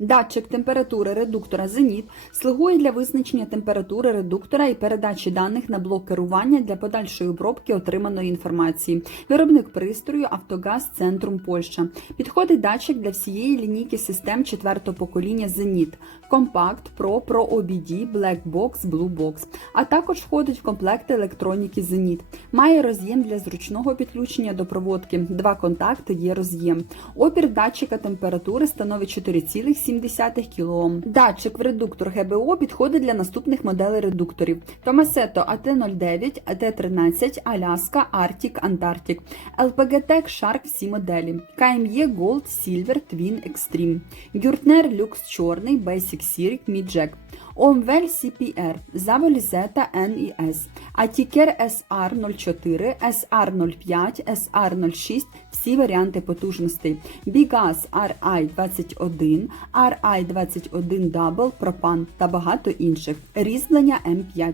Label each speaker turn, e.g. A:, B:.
A: Датчик температури редуктора Зеніт слугує для визначення температури редуктора і передачі даних на блок керування для подальшої обробки отриманої інформації. Виробник пристрою Автогаз Центрум Польща. Підходить датчик для всієї лінійки систем четвертого покоління Зеніт, Compact Pro, Pro OBD, Black Box, Blue Box, а також входить в комплект електроніки Зеніт. Має роз'єм для зручного підключення до проводки. Два контакти є роз'єм. Опір датчика температури становить 4,7 кОм. Датчик в редуктор ГБО підходить для наступних моделей редукторів: Tomasetto AT09, AT13, Alaska, Arctic, Antarctic, LPG Tech Shark всі моделі, KME Gold, Silver, Twin, Extreme, Gürtner Lux чорний, Basic Sirik, Midjack, OMVEL CPR, Zavol Zeta NES, Атікер SR04, SR05, SR06, всі варіанти потужностей, Bigas RI21, RI21 Double, Пропан та багато інших. Різдлення М5.